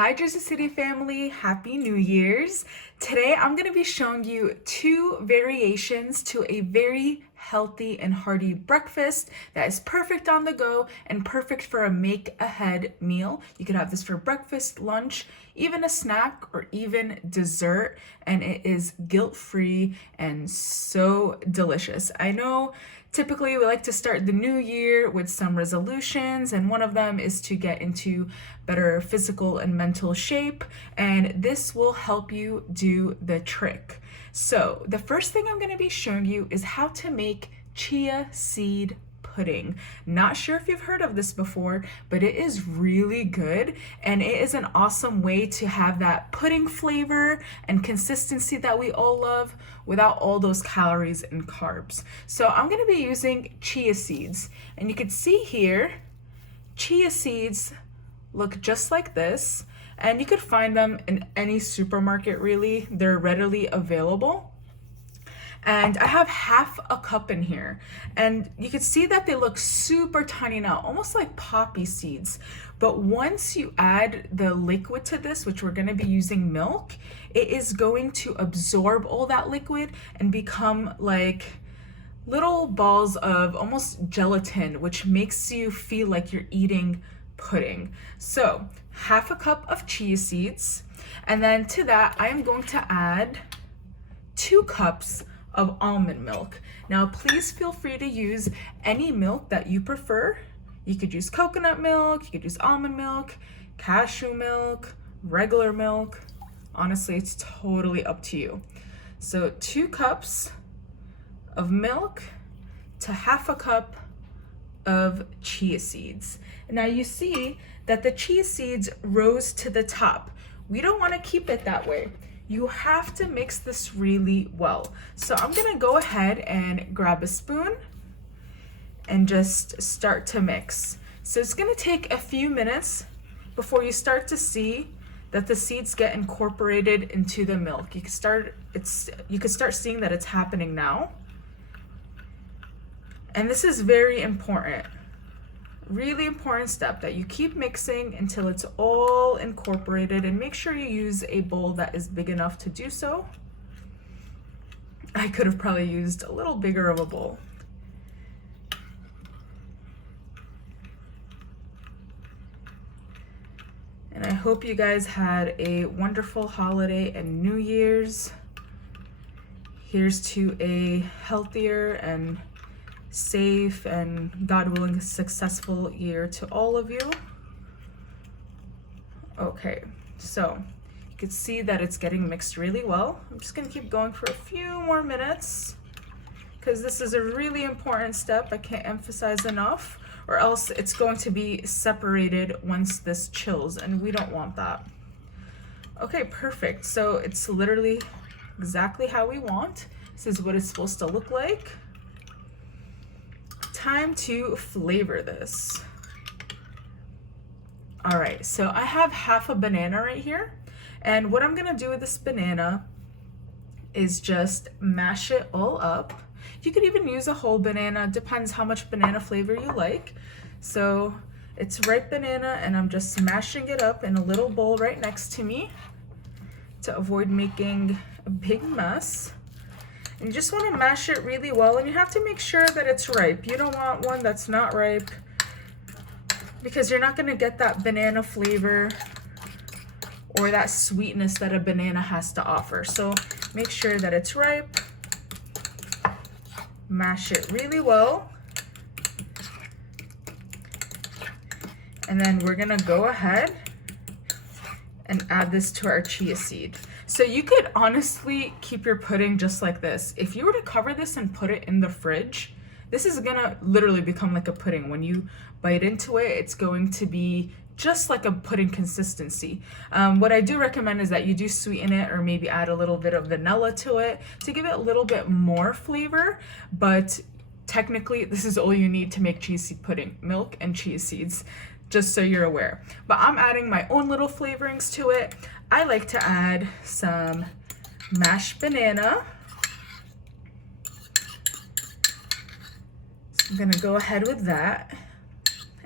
Hi Jersey City family, Happy New Year's. Today I'm going to be showing you two variations to a very healthy and hearty breakfast that is perfect on the go and perfect for a make ahead meal. You could have this for breakfast, lunch, even a snack or even dessert, and it is guilt-free and so delicious. I know typically we like to start the new year with some resolutions, and one of them is to get into better physical and mental shape, and this will help you do the trick. So the first thing I'm going to be showing you is how to make chia seed pudding. Not sure if you've heard of this before, but it is really good, and it is an awesome way to have that pudding flavor and consistency that we all love without all those calories and carbs. So I'm going to be using chia seeds, and you can see here chia seeds look just like this, and you could find them in any supermarket really. They're readily available. And I have half a cup in here, and you can see that they look super tiny now, almost like poppy seeds. But once you add the liquid to this, which we're going to be using milk, it is going to absorb all that liquid and become like little balls of almost gelatin, which makes you feel like you're eating pudding. So half a cup of chia seeds, and then to that I am going to add 2 cups of almond milk. Now please feel free to use any milk that you prefer. You could use coconut milk, you could use almond milk, cashew milk, regular milk. Honestly, it's totally up to you. So 2 cups of milk to half a cup of chia seeds. Now you see that the chia seeds rose to the top. We don't want to keep it that way. You have to mix this really well. So I'm gonna go ahead and grab a spoon and just start to mix. So it's gonna take a few minutes before you start to see that the seeds get incorporated into the milk. You can start seeing that it's happening now. And this is very important. Really important step, that you keep mixing until it's all incorporated, and make sure you use a bowl that is big enough to do so. I could have probably used a little bigger of a bowl. And I hope you guys had a wonderful holiday and New Year's. Here's to a healthier and safe and, God willing, successful year to all of you. Okay, so you can see that it's getting mixed really well. I'm just gonna keep going for a few more minutes because this is a really important step. I can't emphasize enough, or else it's going to be separated once this chills, and we don't want that. Okay, perfect. So it's literally exactly how we want. This is what it's supposed to look like. Time to flavor this. All right, so I have half a banana right here, and what I'm gonna do with this banana is just mash it all up. You could even use a whole banana, depends how much banana flavor you like. So it's ripe banana, and I'm just smashing it up in a little bowl right next to me to avoid making a big mess. And you just want to mash it really well, and you have to make sure that it's ripe. You don't want one that's not ripe, because you're not going to get that banana flavor or that sweetness that a banana has to offer. So make sure that it's ripe. Mash it really well. And then we're going to go ahead and add this to our chia seed. So you could honestly keep your pudding just like this. If you were to cover this and put it in the fridge, this is gonna literally become like a pudding. When you bite into it, it's going to be just like a pudding consistency. What I do recommend is that you do sweeten it, or maybe add a little bit of vanilla to it to give it a little bit more flavor. But technically, this is all you need to make chia seed pudding: milk and chia seeds, just so you're aware. But I'm adding my own little flavorings to it. I like to add some mashed banana. So I'm gonna go ahead with that.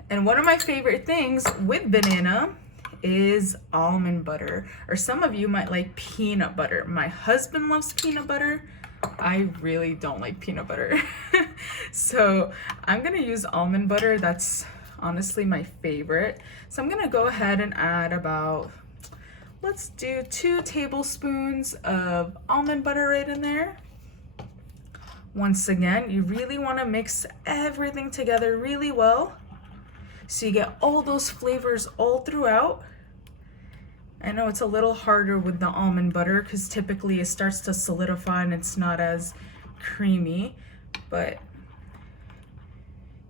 And one of my favorite things with banana is almond butter, or some of you might like peanut butter. My husband loves peanut butter. I really don't like peanut butter. So I'm gonna use almond butter. That's honestly my favorite. So I'm gonna go ahead and add about, let's do 2 tablespoons of almond butter right in there. Once again, you really wanna mix everything together really well so you get all those flavors all throughout. I know it's a little harder with the almond butter because typically it starts to solidify and it's not as creamy, but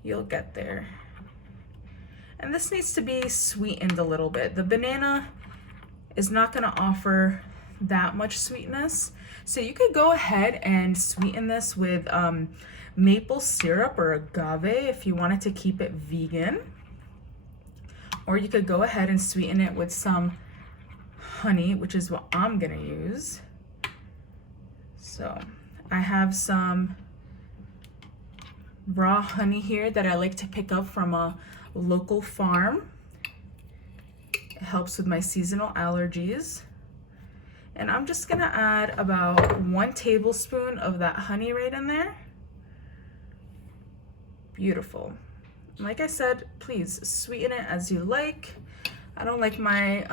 you'll get there. And this needs to be sweetened a little bit. The banana is not gonna offer that much sweetness. So you could go ahead and sweeten this with maple syrup or agave if you wanted to keep it vegan. Or you could go ahead and sweeten it with some honey, which is what I'm gonna use. So I have some raw honey here that I like to pick up from a local farm. It helps with my seasonal allergies. And I'm just gonna add about 1 tablespoon of that honey right in there. Beautiful. Like I said, please sweeten it as you like. I don't like my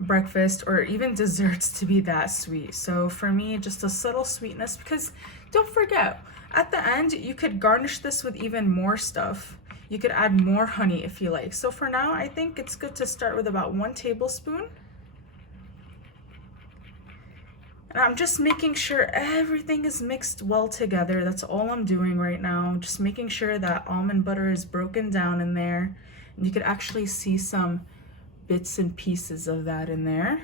breakfast or even desserts to be that sweet. So for me, just a subtle sweetness, because don't forget, at the end, you could garnish this with even more stuff. You could add more honey if you like. So for now, I think it's good to start with about 1 tablespoon. And I'm just making sure everything is mixed well together. That's all I'm doing right now. Just making sure that almond butter is broken down in there. And you could actually see some bits and pieces of that in there.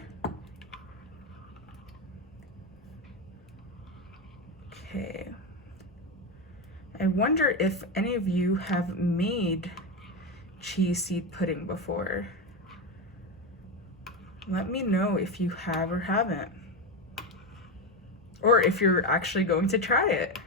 Okay. I wonder if any of you have made chia seed pudding before. Let me know if you have or haven't. Or if you're actually going to try it.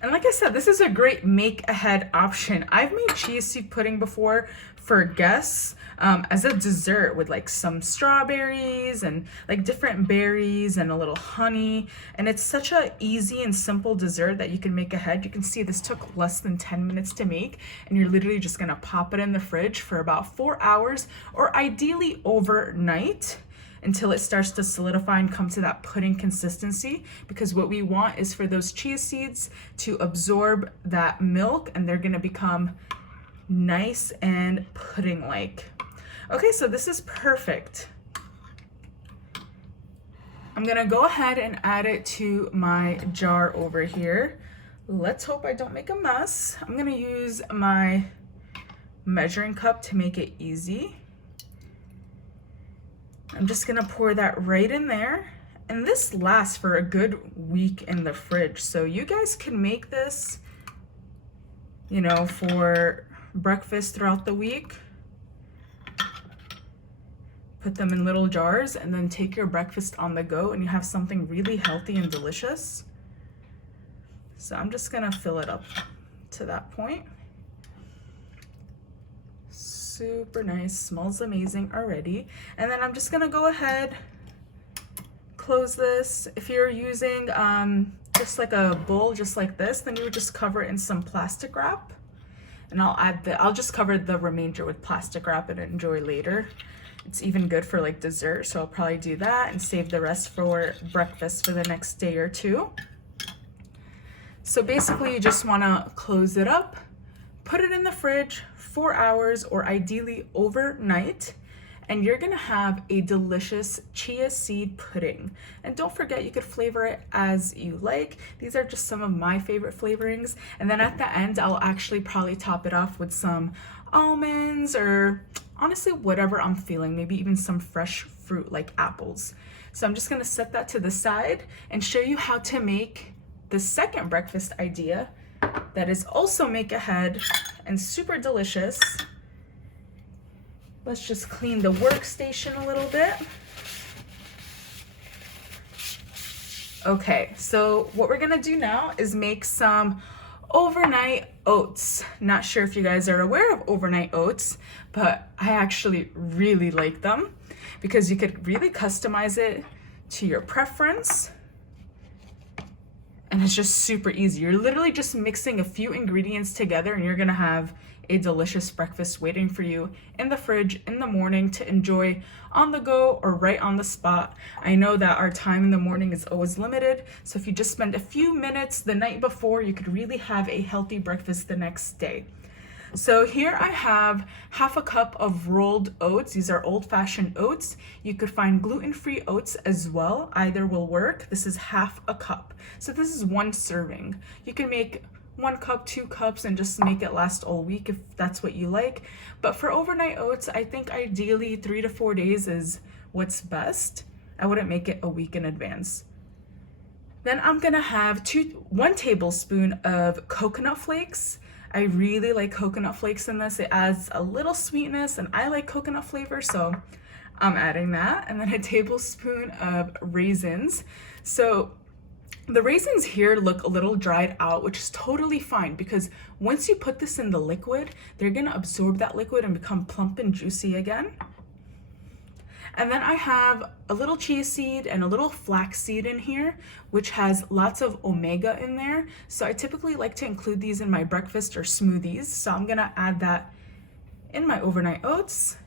And like I said, this is a great make ahead option. I've made chia seed pudding before for guests as a dessert with like some strawberries and like different berries and a little honey. And it's such a easy and simple dessert that you can make ahead. You can see this took less than 10 minutes to make, and you're literally just gonna pop it in the fridge for about 4 hours, or ideally overnight, until it starts to solidify and come to that pudding consistency, because what we want is for those chia seeds to absorb that milk and they're gonna become nice and pudding-like. Okay, so this is perfect. I'm gonna go ahead and add it to my jar over here. Let's hope I don't make a mess. I'm gonna use my measuring cup to make it easy. I'm just gonna pour that right in there. And this lasts for a good week in the fridge. So you guys can make this, you know, for breakfast throughout the week. Put them in little jars and then take your breakfast on the go, and you have something really healthy and delicious. So I'm just gonna fill it up to that point. Super nice, smells amazing already. And then I'm just gonna go ahead, close this. If you're using just like a bowl just like this, then you would just cover it in some plastic wrap. And I'll just cover the remainder with plastic wrap and enjoy later. It's even good for like dessert, so I'll probably do that and save the rest for breakfast for the next day or two. So basically you just wanna close it up, put it in the fridge 4 hours or ideally overnight, and you're gonna have a delicious chia seed pudding. And don't forget, you could flavor it as you like. These are just some of my favorite flavorings. And then at the end, I'll actually probably top it off with some almonds or honestly, whatever I'm feeling, maybe even some fresh fruit like apples. So I'm just gonna set that to the side and show you how to make the second breakfast idea that is also make ahead and super delicious. Let's just clean the workstation a little bit. Okay, so what we're gonna do now is make some overnight oats. Not sure if you guys are aware of overnight oats, but I actually really like them because you could really customize it to your preference. And it's just super easy. You're literally just mixing a few ingredients together and you're gonna have a delicious breakfast waiting for you in the fridge in the morning to enjoy on the go or right on the spot. I know that our time in the morning is always limited, so if you just spend a few minutes the night before, you could really have a healthy breakfast the next day. So here I have half a cup of rolled oats. These are old-fashioned oats. You could find gluten-free oats as well. Either will work. This is half a cup. So this is one serving. You can make 1 cup, 2 cups, and just make it last all week if that's what you like. But for overnight oats, I think ideally 3 to 4 days is what's best. I wouldn't make it a week in advance. Then I'm gonna have 1 tablespoon of coconut flakes. I really like coconut flakes in this. It adds a little sweetness and I like coconut flavor, so I'm adding that. And then a tablespoon of raisins. So the raisins here look a little dried out, which is totally fine because once you put this in the liquid, they're gonna absorb that liquid and become plump and juicy again. And then I have a little chia seed and a little flax seed in here, which has lots of omega in there. So I typically like to include these in my breakfast or smoothies. So I'm gonna add that in my overnight oats.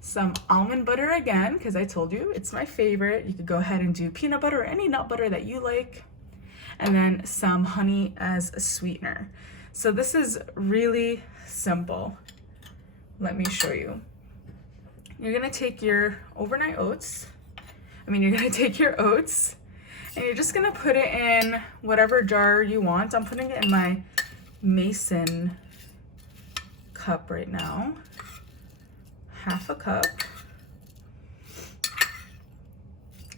Some almond butter again, because I told you it's my favorite. You could go ahead and do peanut butter or any nut butter that you like. And then some honey as a sweetener. So this is really simple. Let me show you. You're gonna take your overnight oats. You're gonna take your oats and you're just gonna put it in whatever jar you want. I'm putting it in my mason cup right now. Half a cup.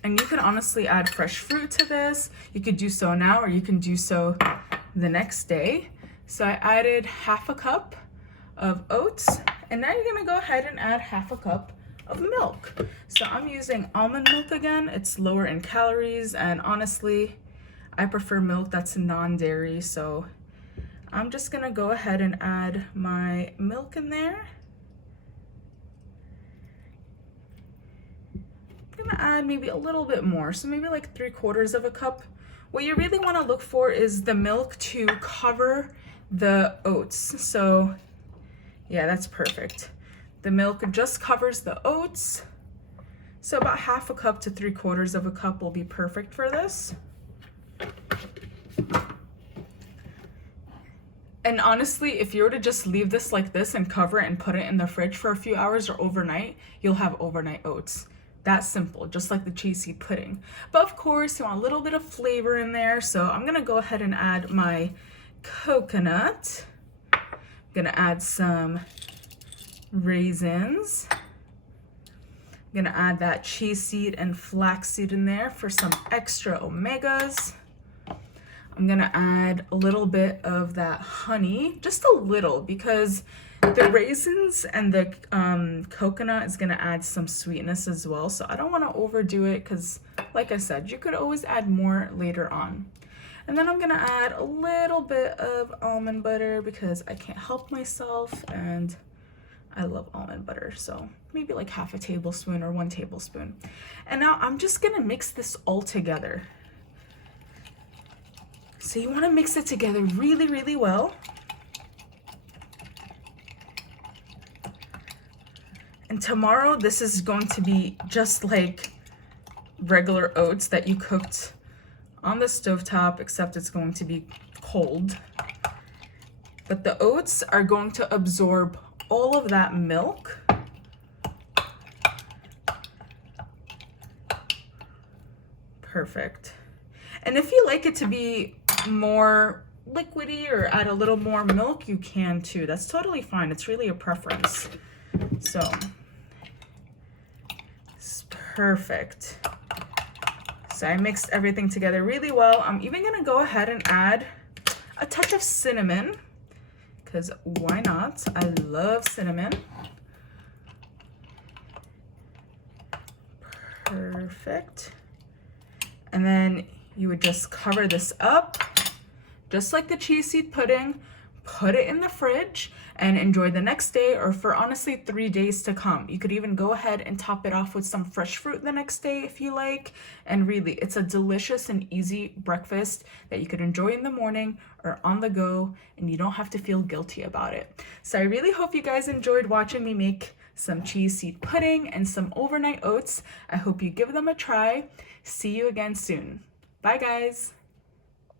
And you can honestly add fresh fruit to this. You could do so now or you can do so the next day. So I added half a cup of oats, and now you're gonna go ahead and add half a cup of milk. So I'm using almond milk again. It's lower in calories, and honestly, I prefer milk that's non-dairy, so I'm just gonna go ahead and add my milk in there. I'm gonna add maybe a little bit more, so maybe like 3/4 of a cup. What you really wanna look for is the milk to cover the oats. So yeah, that's perfect. The milk just covers the oats. So about half a cup to 3/4 of a cup will be perfect for this. And honestly, if you were to just leave this like this and cover it and put it in the fridge for a few hours or overnight, you'll have overnight oats. That simple, just like the chia seed pudding. But of course, you want a little bit of flavor in there. So I'm gonna go ahead and add my coconut. I'm gonna add some raisins. I'm gonna add that chia seed and flax seed in there for some extra omegas. I'm gonna add a little bit of that honey, just a little, because the raisins and the coconut is gonna add some sweetness as well. So I don't wanna overdo it because, like I said, you could always add more later on. And then I'm gonna add a little bit of almond butter because I can't help myself and I love almond butter. So maybe like half a tablespoon or 1 tablespoon. And now I'm just gonna mix this all together. So you wanna mix it together really, really well. And tomorrow, this is going to be just like regular oats that you cooked on the stovetop, except it's going to be cold. But the oats are going to absorb all of that milk. Perfect. And if you like it to be more liquidy or add a little more milk, you can too. That's totally fine. It's really a preference. So it's perfect. So I mixed everything together really well. I'm even gonna go ahead and add a touch of cinnamon, because why not? I love cinnamon. Perfect. And then you would just cover this up just like the chia seed pudding, put it in the fridge and enjoy the next day or for honestly 3 days to come. You could even go ahead and top it off with some fresh fruit the next day if you like. And really, it's a delicious and easy breakfast that you could enjoy in the morning or on the go, and you don't have to feel guilty about it. So I really hope you guys enjoyed watching me make some chia seed pudding and some overnight oats. I hope you give them a try. See you again soon. Bye guys.